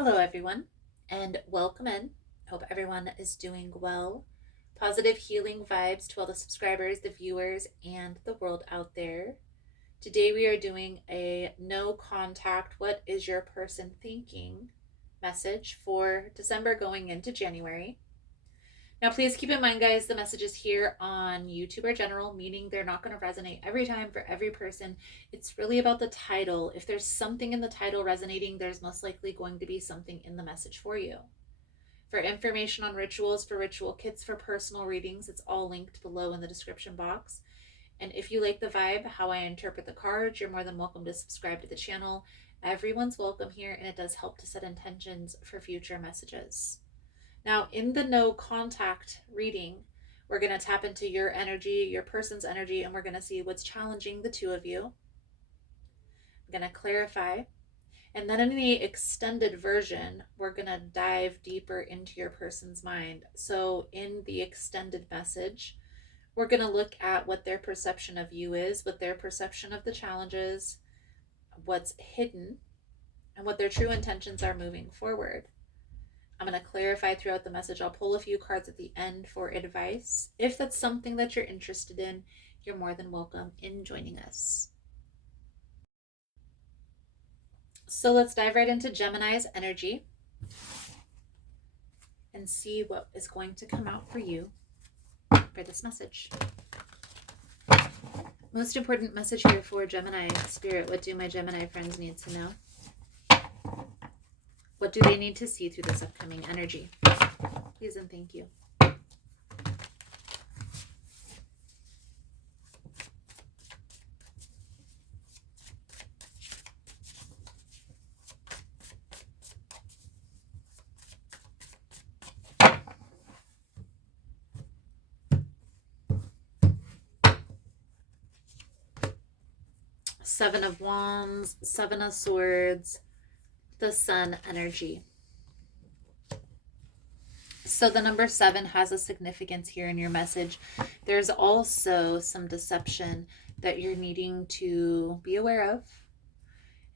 Hello, everyone, and welcome in. Hope everyone is doing well. Positive healing vibes to all the subscribers, the viewers, and the world out there. Today, we are doing a no contact, what is your person thinking message for December going into January. Now, please keep in mind, guys, the messages here on YouTube are general, meaning they're not going to resonate every time for every person. It's really about the title. If there's something in the title resonating, there's most likely going to be something in the message for you. For information on rituals, for ritual kits, for personal readings, it's all linked below in the description box. And if you like the vibe, how I interpret the cards, you're more than welcome to subscribe to the channel. Everyone's welcome here, and it does help to set intentions for future messages. Now, in the no contact reading, we're going to tap into your energy, your person's energy, and we're going to see what's challenging the two of you. I'm going to clarify. And then in the extended version, we're going to dive deeper into your person's mind. So in the extended message, we're going to look at what their perception of you is, what their perception of the challenges, what's hidden, and what their true intentions are moving forward. I'm going to clarify throughout the message. I'll pull a few cards at the end for advice. If that's something that you're interested in, you're more than welcome in joining us. So let's dive right into Gemini's energy and see what is going to come out for you for this message. Most important message here for Gemini Spirit. What do my Gemini friends need to know? What do they need to see through this upcoming energy? Please and thank you. Seven of Wands, Seven of Swords, the Sun energy. So the number 7 has a significance here in your message. There's also some deception that you're needing to be aware of,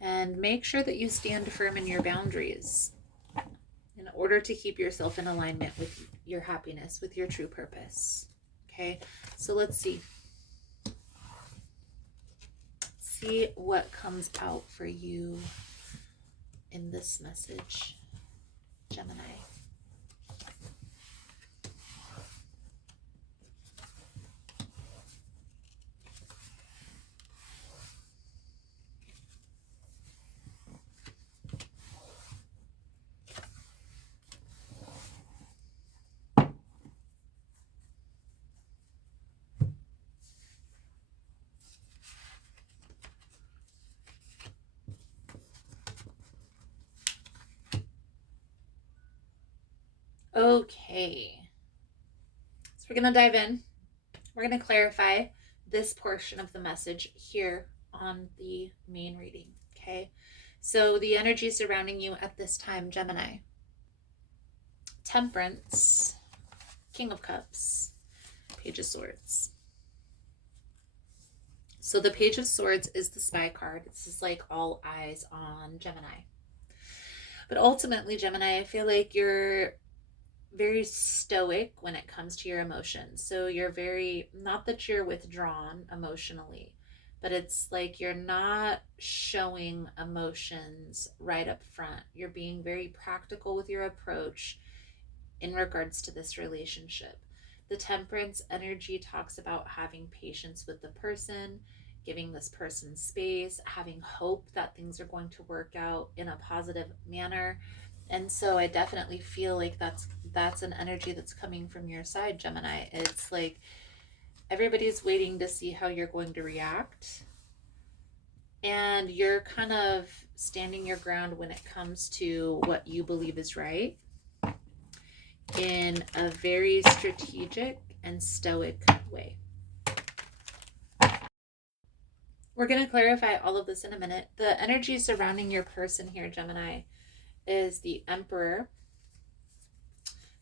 and make sure that you stand firm in your boundaries in order to keep yourself in alignment with your happiness, with your true purpose. Okay, so let's see what comes out for you in this message, Gemini. Okay, so we're going to dive in. We're going to clarify this portion of the message here on the main reading. Okay, so the energy surrounding you at this time, Gemini. Temperance, King of Cups, Page of Swords. So the Page of Swords is the spy card. This is like all eyes on Gemini. But ultimately, Gemini, I feel like you're very stoic when it comes to your emotions. So you're very, not that you're withdrawn emotionally, but it's like you're not showing emotions right up front. You're being very practical with your approach in regards to this relationship. The Temperance energy talks about having patience with the person, giving this person space, having hope that things are going to work out in a positive manner. And so I definitely feel like that's an energy that's coming from your side, Gemini. It's like everybody's waiting to see how you're going to react, and you're kind of standing your ground when it comes to what you believe is right in a very strategic and stoic way. We're going to clarify all of this in a minute. The energy surrounding your person here, Gemini, is the Emperor,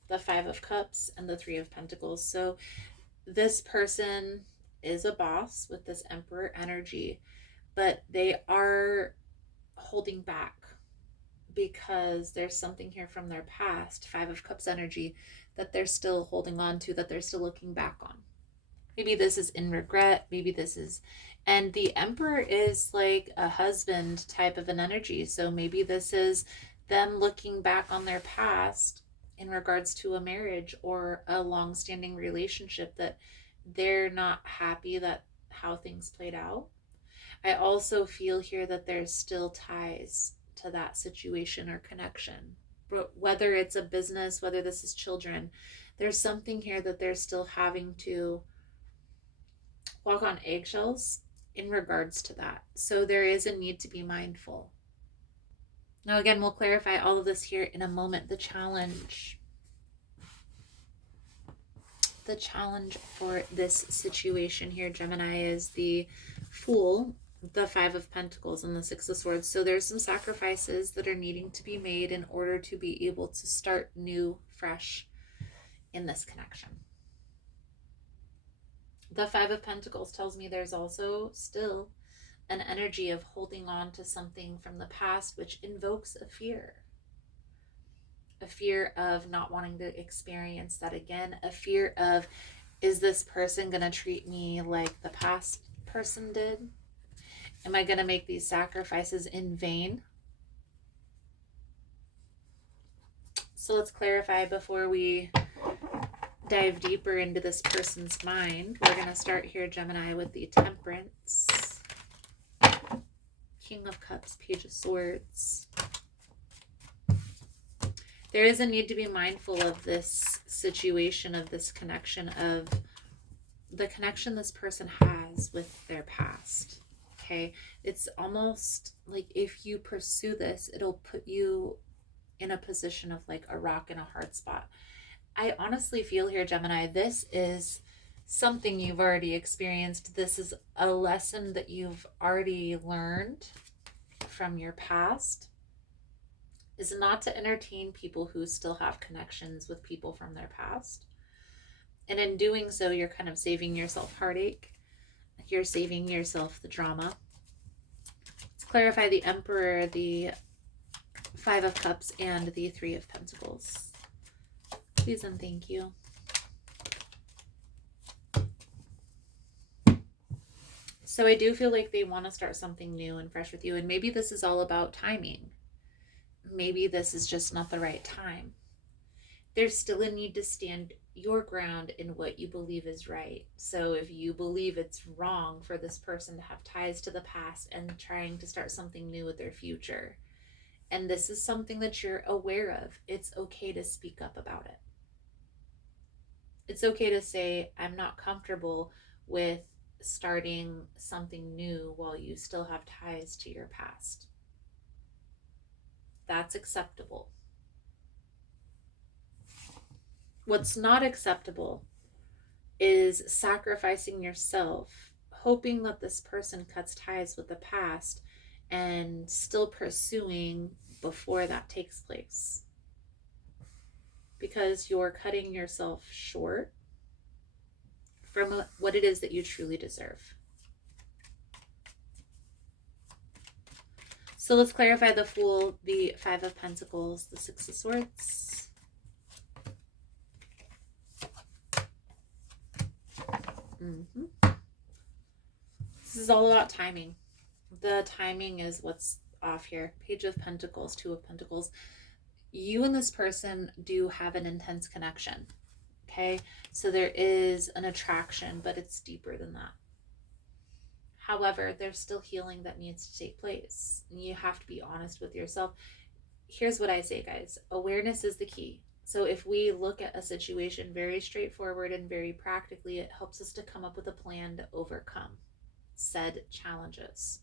the Five of Cups, and the Three of Pentacles. So this person is a boss with this Emperor energy, but they are holding back. because there's something here from their past, Five of Cups energy, that they're still holding on to, that they're still looking back on. Maybe this is in regret. Maybe this is, and the Emperor is like a husband type of an energy. So maybe this is them looking back on their past in regards to a marriage or a long-standing relationship that they're not happy that how things played out. I also feel here that there's still ties to that situation or connection. But whether it's a business, whether this is children, there's something here that they're still having to walk on eggshells in regards to that. So there is a need to be mindful. Now, again, we'll clarify all of this here in a moment. The challenge for this situation here, Gemini, is the Fool, the Five of Pentacles, and the Six of Swords. So there's some sacrifices that are needing to be made in order to be able to start new, fresh in this connection. The Five of Pentacles tells me there's also still an energy of holding on to something from the past, which invokes a fear of not wanting to experience that again, a fear of, is this person going to treat me like the past person did? Am I going to make these sacrifices in vain? So let's clarify before we dive deeper into this person's mind. We're going to start here, Gemini, with the Temperance, King of Cups, Page of Swords. There is a need to be mindful of this situation, of this connection, of the connection this person has with their past. Okay, it's almost like if you pursue this, it'll put you in a position of like a rock in a hard spot. I honestly feel here, Gemini, this is something you've already experienced. This is a lesson that you've already learned from your past, is not to entertain people who still have connections with people from their past. And in doing so, you're kind of saving yourself heartache. You're saving yourself the drama. Let's clarify the Emperor, the Five of Cups, and the Three of Pentacles. Please and thank you. So I do feel like they want to start something new and fresh with you. And maybe this is all about timing. Maybe this is just not the right time. There's still a need to stand your ground in what you believe is right. So if you believe it's wrong for this person to have ties to the past and trying to start something new with their future, and this is something that you're aware of, it's okay to speak up about it. It's okay to say, I'm not comfortable with starting something new while you still have ties to your past. That's acceptable. What's not acceptable is sacrificing yourself, hoping that this person cuts ties with the past and still pursuing before that takes place. Because you're cutting yourself short from what it is that you truly deserve. So let's clarify the Fool, the Five of Pentacles, the Six of Swords. This is all about timing. The timing is what's off here. Page of Pentacles, Two of Pentacles. You and this person do have an intense connection. Okay, so there is an attraction, but it's deeper than that. However, there's still healing that needs to take place. And you have to be honest with yourself. Here's what I say, guys. Awareness is the key. So if we look at a situation very straightforward and very practically, it helps us to come up with a plan to overcome said challenges.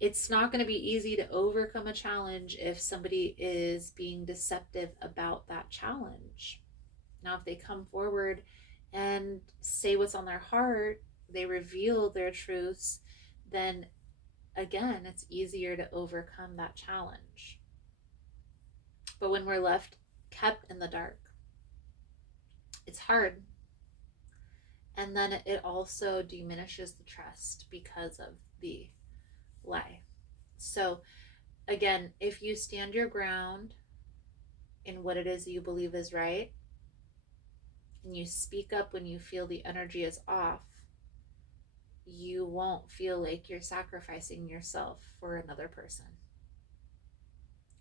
It's not going to be easy to overcome a challenge if somebody is being deceptive about that challenge. Now, if they come forward and say what's on their heart, they reveal their truths, then again, it's easier to overcome that challenge. But when we're kept in the dark, it's hard. And then it also diminishes the trust because of the lie. So Again, if you stand your ground in what it is you believe is right, and you speak up when you feel the energy is off, you won't feel like you're sacrificing yourself for another person.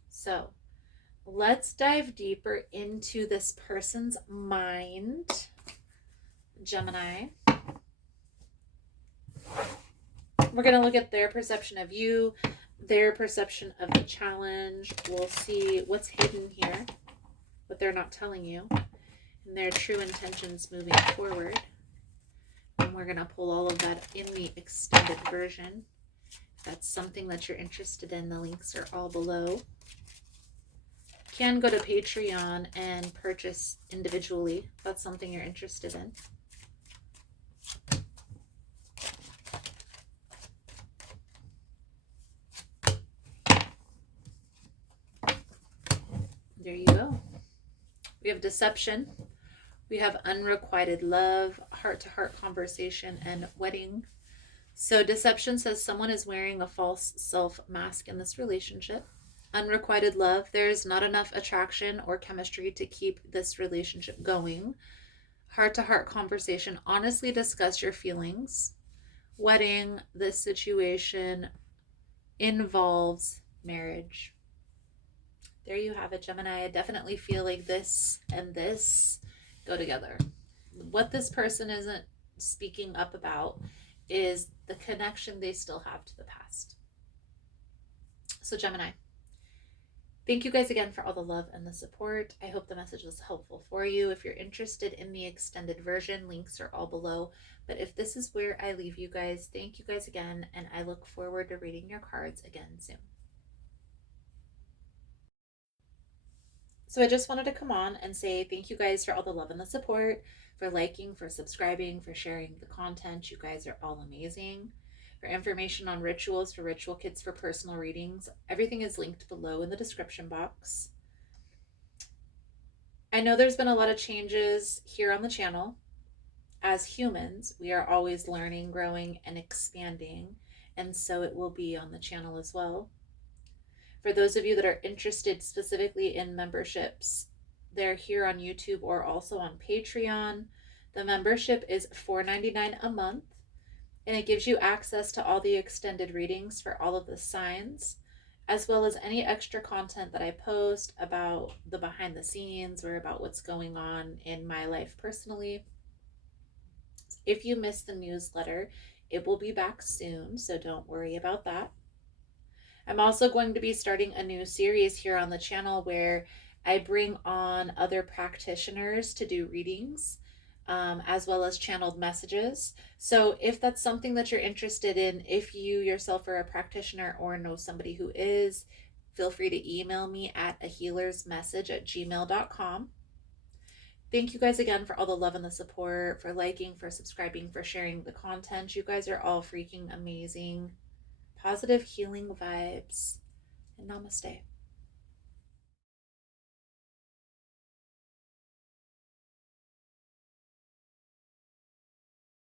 So let's dive deeper into this person's mind, Gemini. We're going to look at their perception of you, their perception of the challenge. We'll see what's hidden here, what they're not telling you, and their true intentions moving forward. And we're going to pull all of that in the extended version. If that's something that you're interested in, the links are all below. You can go to Patreon and purchase individually if that's something you're interested in. There you go. We have deception. We have unrequited love, heart-to-heart conversation, and wedding. So deception says someone is wearing a false self mask in this relationship. Unrequited love, there is not enough attraction or chemistry to keep this relationship going. Heart-to-heart conversation, honestly discuss your feelings. Wedding, this situation involves marriage. There you have it, Gemini. I definitely feel like this and this go together. What this person isn't speaking up about is the connection they still have to the past. So Gemini, thank you guys again for all the love and the support. I hope the message was helpful for you. If you're interested in the extended version, links are all below. But if this is where I leave you guys, thank you guys again, and I look forward to reading your cards again soon. So I just wanted to come on and say thank you guys for all the love and the support, for liking, for subscribing, for sharing the content. You guys are all amazing. For information on rituals, for ritual kits, for personal readings, everything is linked below in the description box. I know there's been a lot of changes here on the channel. As humans, we are always learning, growing, and expanding, and so it will be on the channel as well. For those of you that are interested specifically in memberships, they're here on YouTube or also on Patreon. The membership is $4.99 a month, and it gives you access to all the extended readings for all of the signs, as well as any extra content that I post about the behind the scenes or about what's going on in my life personally. If you missed the newsletter, it will be back soon, so don't worry about that. I'm also going to be starting a new series here on the channel where I bring on other practitioners to do readings, as well as channeled messages. So if that's something that you're interested in, if you yourself are a practitioner or know somebody who is, feel free to email me at ahealersmessage@gmail.com. Thank you guys again for all the love and the support, for liking, for subscribing, for sharing the content. You guys are all freaking amazing. Positive healing vibes, and namaste.